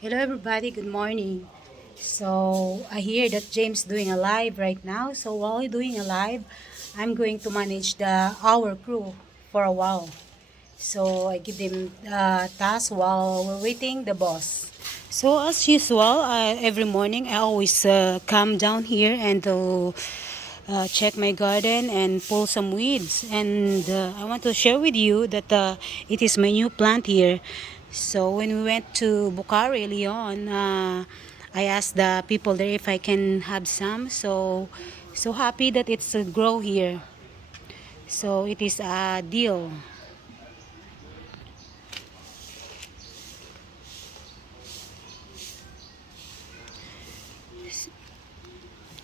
Hello everybody, good morning. So I hear that James doing a live right now. So while he's doing a live, I'm going to manage the our crew for a while. So I give them task while we're waiting the boss. So as usual, every morning I always come down here and to check my garden and pull some weeds. And I want to share with you that it is my new plant here. So when we went to Bukhari, Leon, I asked the people there if I can have some. So happy that it's grow here. So it is a deal.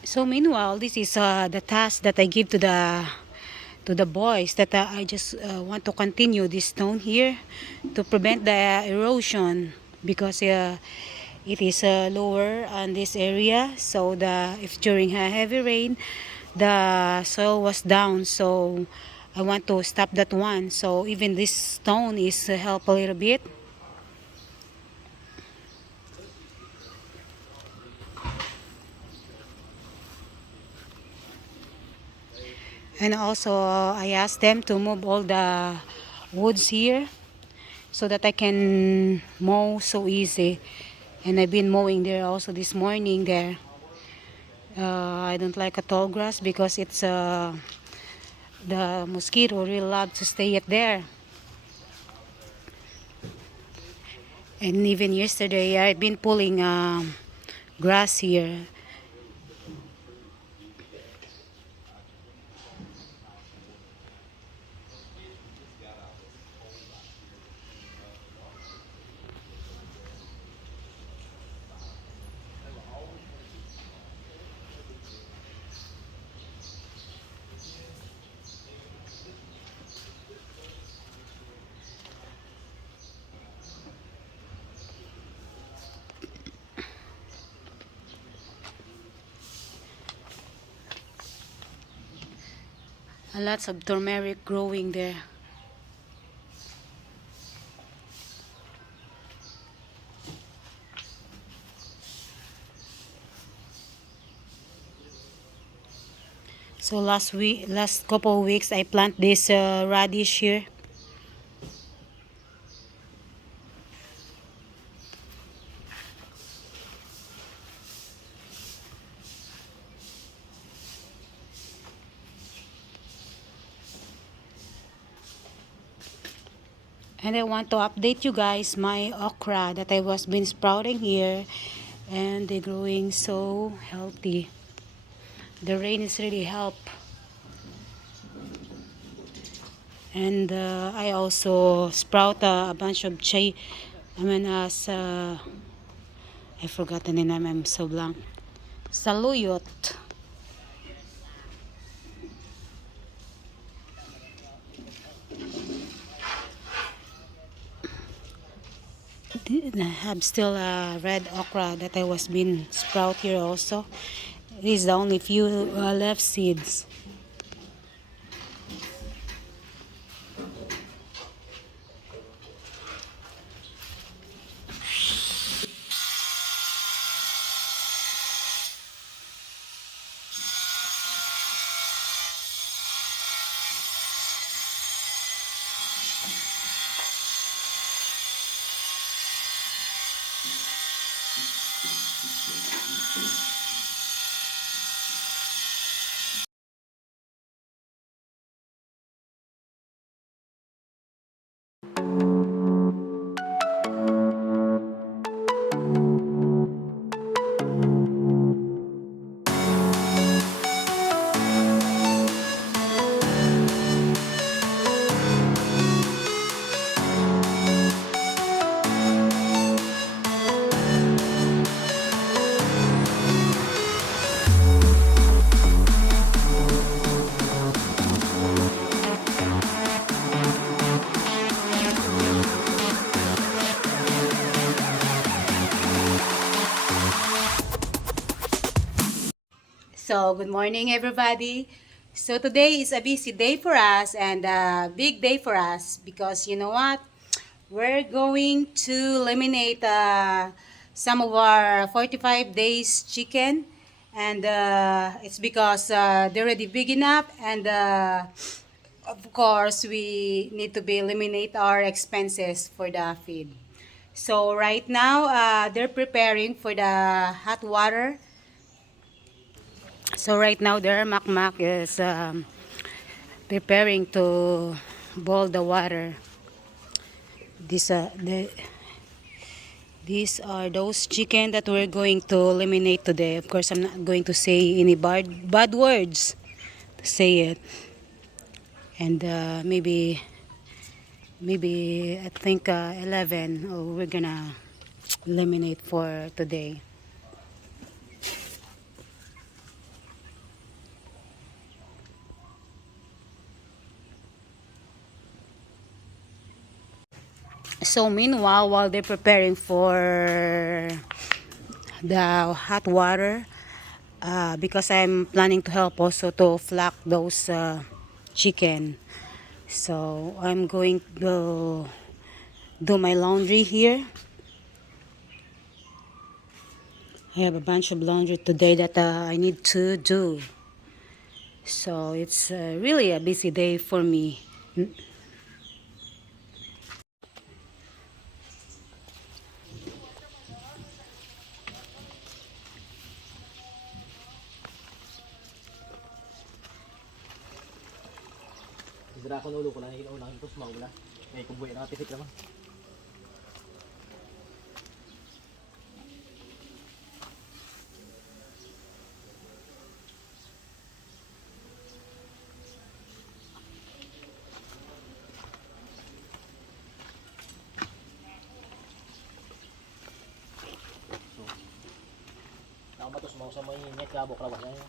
So meanwhile, this is the task that I give to the boys that I just want to continue this stone here to prevent the erosion because it is lower on this area. So the if during a heavy rain, the soil was down. So I want to stop that one. So even this stone is help a little bit. And also I asked them to move all the woods here so that I can mow so easy. And I've been mowing there also this morning there. I don't like a tall grass because it's the mosquito really love to stay at there. And even yesterday I've been pulling grass here. Lots of turmeric growing there. So last couple of weeks, I plant this radish here. And I want to update you guys my okra that I was been sprouting here, and they're growing so healthy. The rain is really help. And I also sprout a bunch of I forgot the name, I'm so blank. Saluyot. I have still a red okra that I was been sprout here also. This is the only few left seeds. So, good morning everybody. So, today is a busy day for us and a big day for us because you know what? We're going to eliminate some of our 45 days chicken, and it's because they're already big enough, and of course we need to be eliminate our expenses for the feed. So right now they're preparing for the hot water. So right now there, Mak Mak is preparing to boil the water. These these are those chicken that we're going to eliminate today. Of course, I'm not going to say any bad words to say it. And maybe I think 11 we're gonna eliminate for today. So meanwhile, while they're preparing for the hot water, because I'm planning to help also to flock those chicken. So I'm going to do my laundry here. I have a bunch of laundry today that I need to do. So it's really a busy day for me. Sidra ko nulo ko lang yung unang tos maula. May kubuhay na titik naman. Ako ba tos mau sa may net kabok lawas na yun.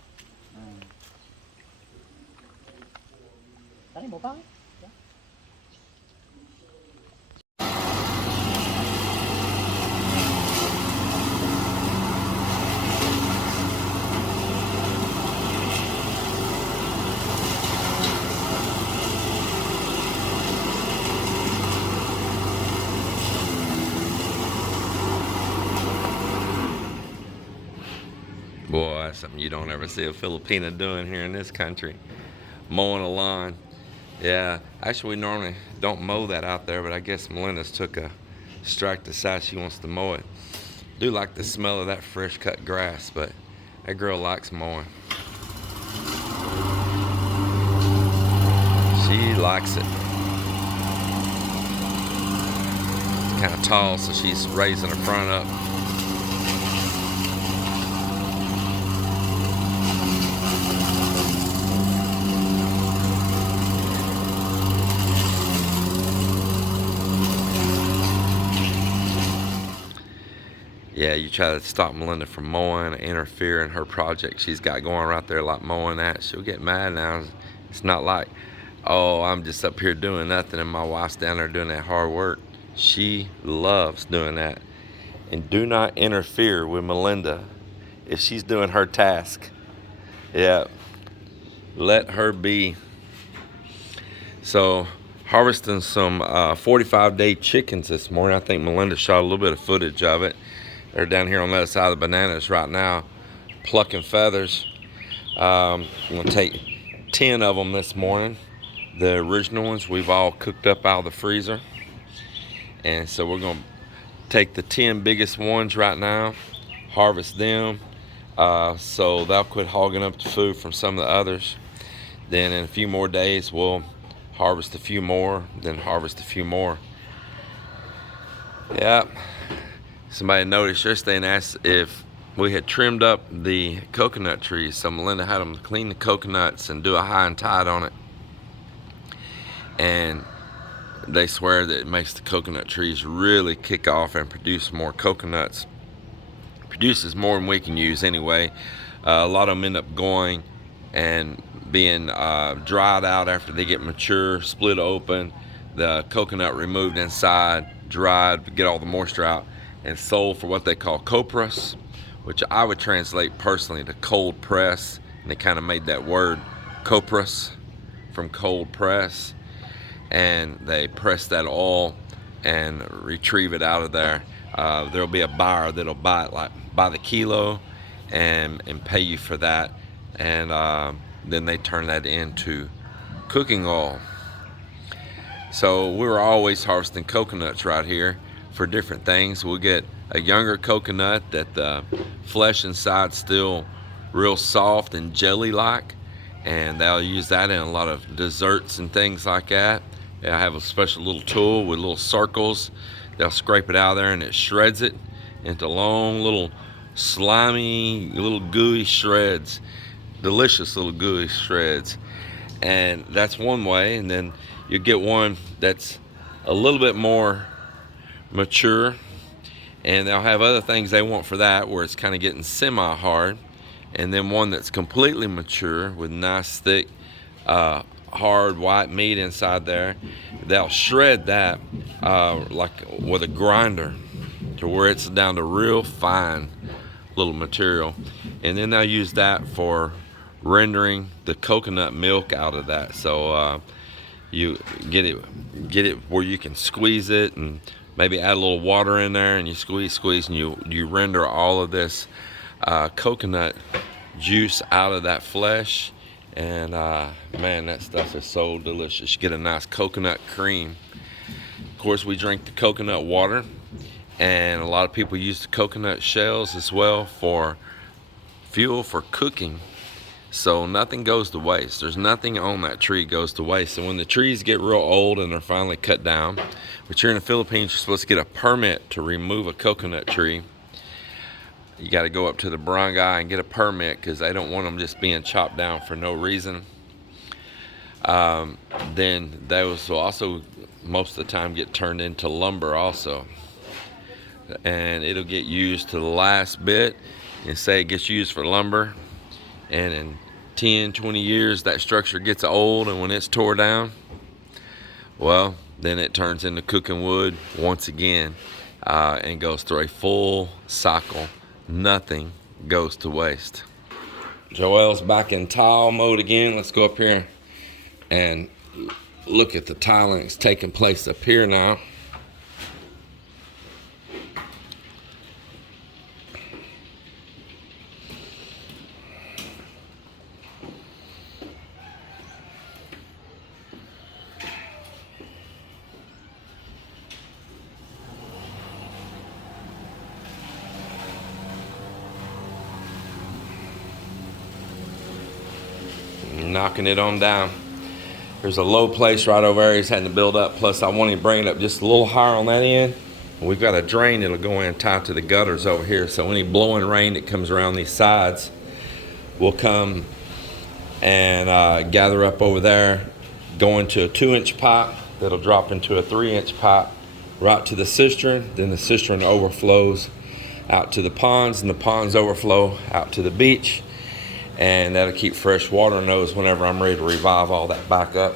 Tani mo pa? Boy, that's something you don't ever see a Filipina doing here in this country. Mowing a lawn. Yeah, actually we normally don't mow that out there, but I guess Melinda's took a strike to decide she wants to mow it. Do like the smell of that fresh cut grass, but that girl likes mowing. She likes it. It's kind of tall, so she's raising her front up. Yeah, you try to stop Melinda from mowing, interfere in her project she's got going right there, like mowing that. She'll get mad now. It's not like, oh, I'm just up here doing nothing and my wife's down there doing that hard work. She loves doing that. And do not interfere with Melinda if she's doing her task. Yeah, let her be. So, harvesting some 45-day chickens this morning. I think Melinda shot a little bit of footage of it. They're down here on the other side of the bananas right now, plucking feathers. I'm gonna take 10 of them this morning. The original ones we've all cooked up out of the freezer. And so we're gonna take the 10 biggest ones right now, harvest them, so they'll quit hogging up the food from some of the others. Then in a few more days, we'll harvest a few more, then harvest a few more. Yeah. Somebody noticed yesterday and asked if we had trimmed up the coconut trees. So Melinda had them clean the coconuts and do a high and tide on it. And they swear that it makes the coconut trees really kick off and produce more coconuts. Produces more than we can use anyway. A lot of them end up going and being dried out after they get mature, split open, the coconut removed inside, dried, get all the moisture out, and sold for what they call copras, which I would translate personally to cold press. And they kind of made that word copras from cold press. And they press that oil and retrieve it out of there. there'll be a buyer that'll buy it like by the kilo and pay you for that, and then they turn that into cooking oil. So we're always harvesting coconuts right here for different things. We'll get a younger coconut that the flesh inside's still real soft and jelly-like, and they'll use that in a lot of desserts and things like that. They'll have a special little tool with little circles. They'll scrape it out of there and it shreds it into long little slimy, little gooey shreds. Delicious little gooey shreds. And that's one way. And then you get one that's a little bit more mature, and they'll have other things they want for that where it's kind of getting semi-hard. And then one that's completely mature with nice thick hard white meat inside there. They'll shred that like with a grinder to where it's down to real fine little material, and then they'll use that for rendering the coconut milk out of that. So you get it where you can squeeze it and maybe add a little water in there, and you squeeze, and you render all of this coconut juice out of that flesh. And man, that stuff is so delicious. You get a nice coconut cream. Of course, we drink the coconut water, and a lot of people use the coconut shells as well for fuel for cooking. So nothing goes to waste. There's nothing on that tree goes to waste. And when the trees get real old and they're finally cut down, but you're in the Philippines, you're supposed to get a permit to remove a coconut tree. You got to go up to the barangay and get a permit because they don't want them just being chopped down for no reason. Then those will also most of the time get turned into lumber also. And it'll get used to the last bit, and say it gets used for lumber. And in 10, 20 years, that structure gets old, and when it's tore down, well, then it turns into cooking wood once again and goes through a full cycle. Nothing goes to waste. Joelle's back in tile mode again. Let's go up here and look at the tiling that's taking place up here now. Knocking it on down. There's a low place right over there he's had to build up, plus I want to bring it up just a little higher on that end. We've got a drain that'll go in and tie to the gutters over here, so any blowing rain that comes around these sides will come and gather up over there, go into a 2-inch pipe that'll drop into a 3-inch pipe right to the cistern. Then the cistern overflows out to the ponds, and the ponds overflow out to the beach. And that'll keep fresh water in those whenever I'm ready to revive all that back up.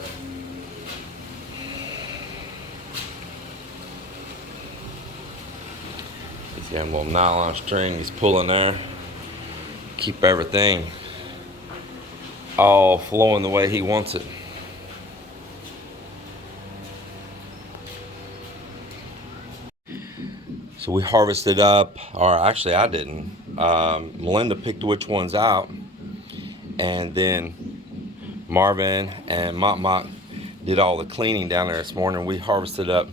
He's got a little nylon string he's pulling there. Keep everything all flowing the way he wants it. So we harvested up, or actually I didn't. Melinda picked which ones out. And then Marvin and Mak Mak did all the cleaning down there this morning. We harvested up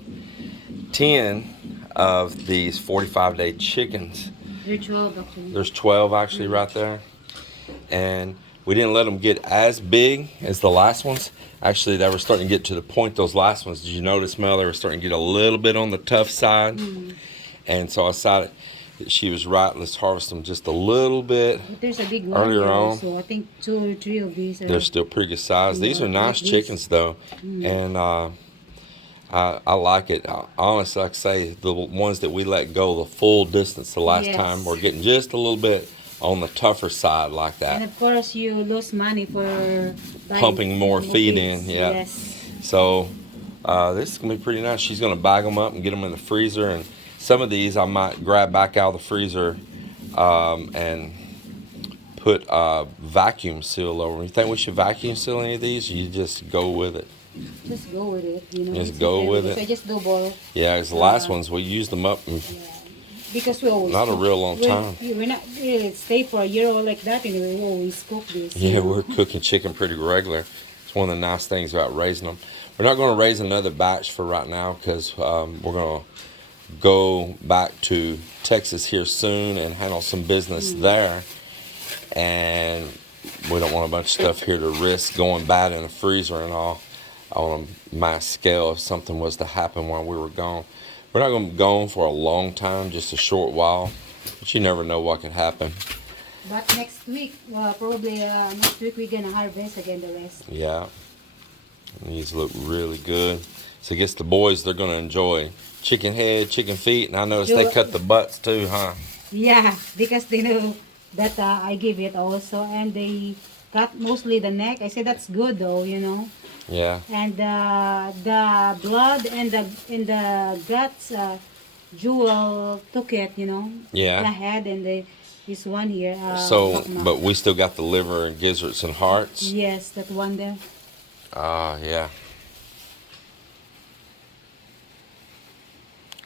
10 of these 45-day chickens. There's 12 actually. There's 12 actually right there. And we didn't let them get as big as the last ones. Actually, they were starting to get to the point, those last ones. Did you notice, Mel? They were starting to get a little bit on the tough side. Mm-hmm. And so I decided she was right. Let's harvest them just a little bit. But there's a big one earlier on. So I think 2 or 3 of these are. They're still pretty good size. These are nice chickens though, and I like it. Honestly, like I say, the ones that we let go the full distance the last time were getting just a little bit on the tougher side like that. And of course, you lose money for pumping more feed in. Yeah. Yes. So this is gonna be pretty nice. She's gonna bag them up and get them in the freezer, and some of these I might grab back out of the freezer and put a vacuum seal over. You think we should vacuum seal any of these? Or you just go with it? Just go with it, you know. Just go with it. So just do both. Yeah, because the last ones we used them up and because we always Not a cook. real long time. We're not really stay for a year or like that, and we always cook this. Yeah, we're cooking chicken pretty regular. It's one of the nice things about raising them. We're not going to raise another batch for right now because we're going to go back to Texas here soon and handle some business there. And we don't want a bunch of stuff here to risk going bad in the freezer and all on a mass scale if something was to happen while we were gone. We're not going to be gone for a long time, just a short while, but you never know what could happen. But next week, probably next week we're gonna harvest again the rest. Yeah, and these look really good. So I guess the boys, they're going to enjoy chicken head, chicken feet, and I noticed they cut the butts too, huh? Yeah, because they know that I give it also, and they cut mostly the neck. I said that's good though, you know. Yeah. And the blood and the guts, Jewel took it, you know. Yeah. The head and this one here. So, Mak Mak. but we still got the liver and gizzards and hearts. Yes, that one there. Ah, yeah.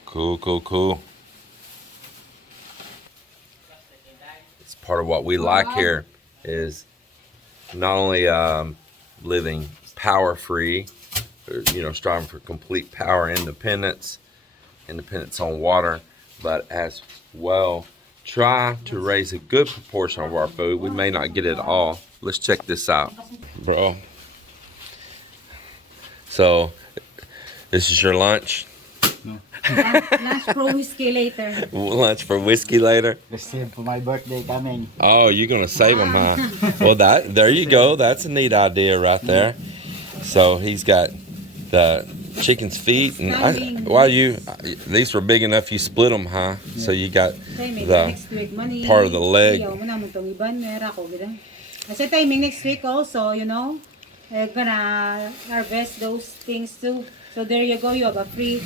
Cool, cool, cool. It's part of what we like here is not only living power free, you know, striving for complete power independence on water, but as well try to raise a good proportion of our food. We may not get it all. Let's check this out, bro. So this is your lunch? Lunch for whiskey later. Lunch for whiskey later? The same for my birthday coming. Oh, you're gonna save them, huh? Well, there you go. That's a neat idea right there. So he's got the chicken's feet, and these were big enough. You split them, huh? So you got the part of the leg. I said timing next week also, you know. We're gonna harvest those things too. So there you go. You have a free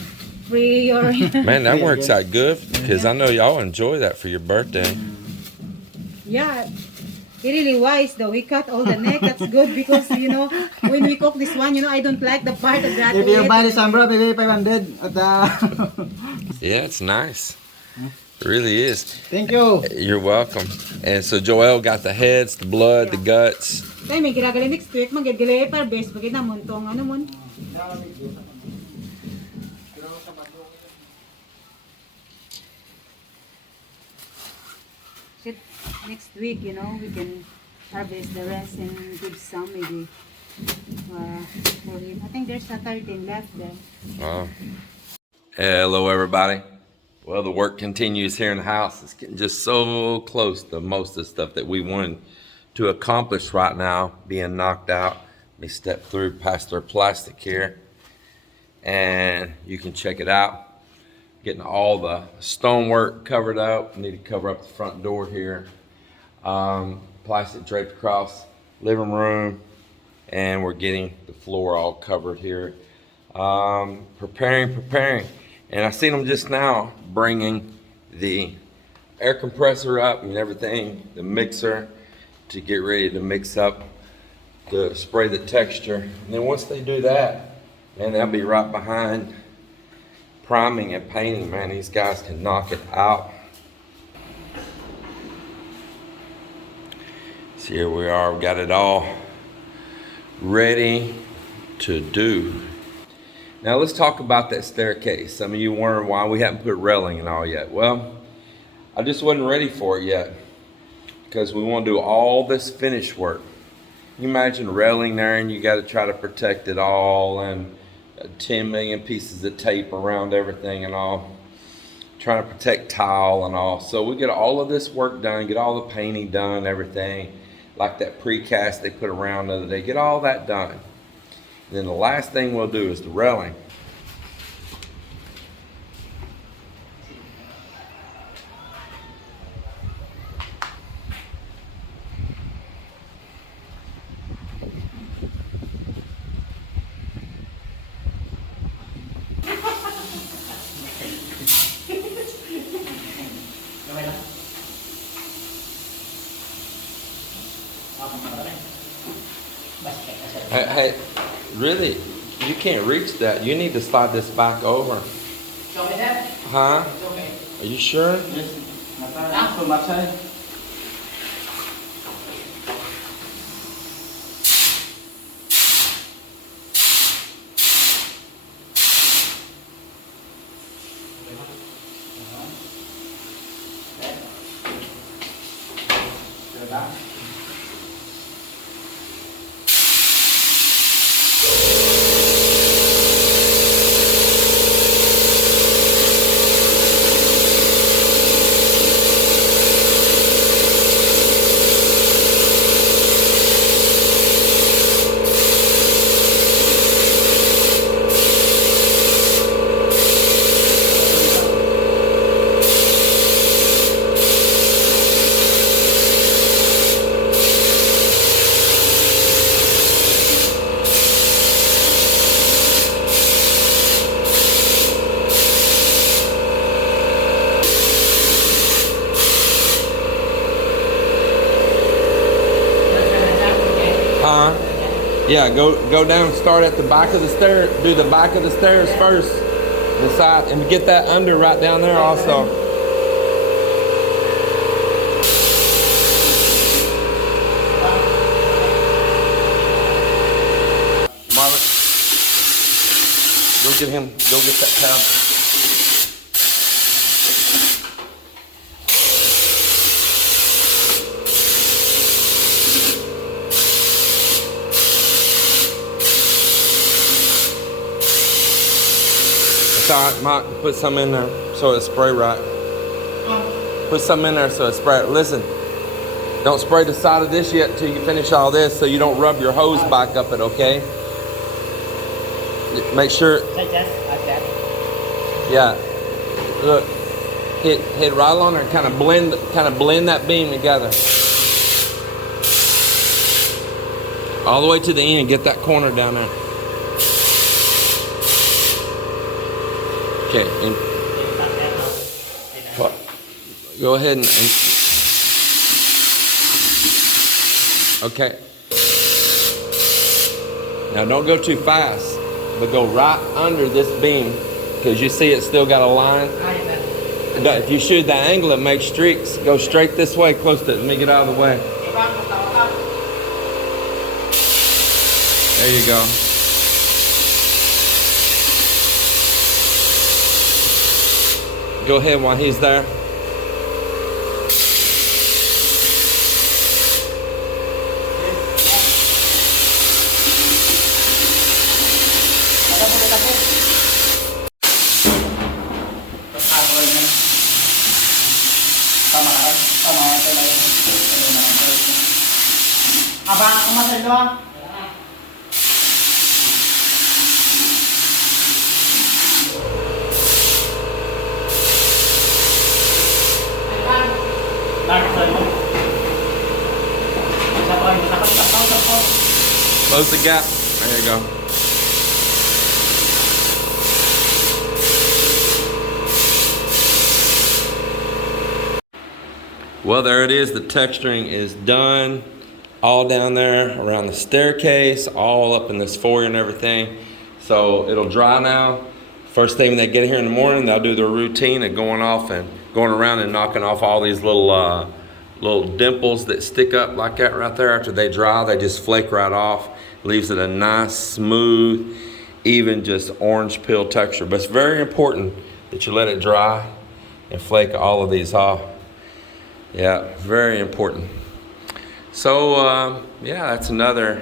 or Man, that works out good because I know y'all enjoy that for your birthday. yeah. It really wise though. We cut all the neck. That's good because you know when we cook this one, you know I don't like the part of that. If you buy this umbrella, maybe 500 at the... Yeah, it's nice. It really is. Thank you. You're welcome. And so Joel got the heads, the blood, the guts. Tay may gilagaling next week magigilay par best bagay na mon tong ano mon. Next week, you know, we can harvest the rest and give some maybe for him. I think there's a 13 left there. Wow. Hello, everybody. Well, the work continues here in the house. It's getting just so close to most of the stuff that we wanted to accomplish right now being knocked out. Let me step through past our plastic here, and you can check it out. Getting all the stonework covered up. Need to cover up the front door here. Plastic draped across living room, and we're getting the floor all covered here. Preparing. And I seen them just now bringing the air compressor up and everything, the mixer, to get ready to mix up, to spray the texture. And then once they do that, man, they'll be right behind priming and painting. Man, these guys can knock it out. So here we are, we got it all ready to do. Now let's talk about that staircase. Some of you wondering why we haven't put railing and all yet. Well, I just wasn't ready for it yet because we want to do all this finish work. You imagine railing there and you got to try to protect it all, and 10 million pieces of tape around everything and all, trying to protect tile and all. So we get all of this work done, get all the painting done, everything, like that precast they put around the other day, get all that done. And then the last thing we'll do is the railing. Hey, really, you can't reach that. You need to slide this back over. Huh? Are you sure? Yes. From outside. Yeah, go down and start at the back of the stairs. Do the back of the stairs first. The side, and get that under right down there also. Marlon, go get him. Go get that tablet. It's alright, Mak, put some in there so it spray right. Put some in there so it spray. Listen, don't spray the side of this yet until you finish all this so you don't rub your hose back up it, okay? Make sure. Yeah. Look, hit right on there and kind of blend that beam together. All the way to the end, get that corner down there. Okay, and go ahead and okay. Now don't go too fast, but go right under this beam because you see it's still got a line. If you shoot the angle, it makes streaks. Go straight this way, close to it. Let me get out of the way. There you go. Go ahead while he's there. Close the gap. There you go. Well, there it is. The texturing is done. All down there around the staircase, all up in this foyer and everything. So it'll dry now. First thing they get here in the morning, they'll do their routine of going off and going around and knocking off all these little dimples that stick up like that right there. After they dry, they just flake right off. Leaves it a nice, smooth, even just orange peel texture. But it's very important that you let it dry and flake all of these off. Yeah, very important. So yeah, that's another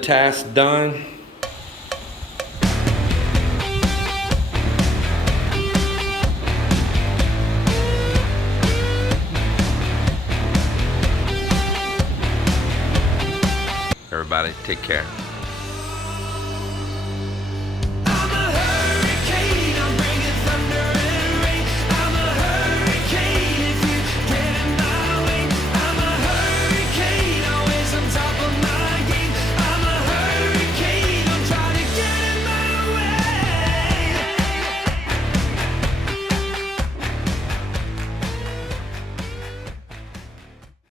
task done. Everybody, take care.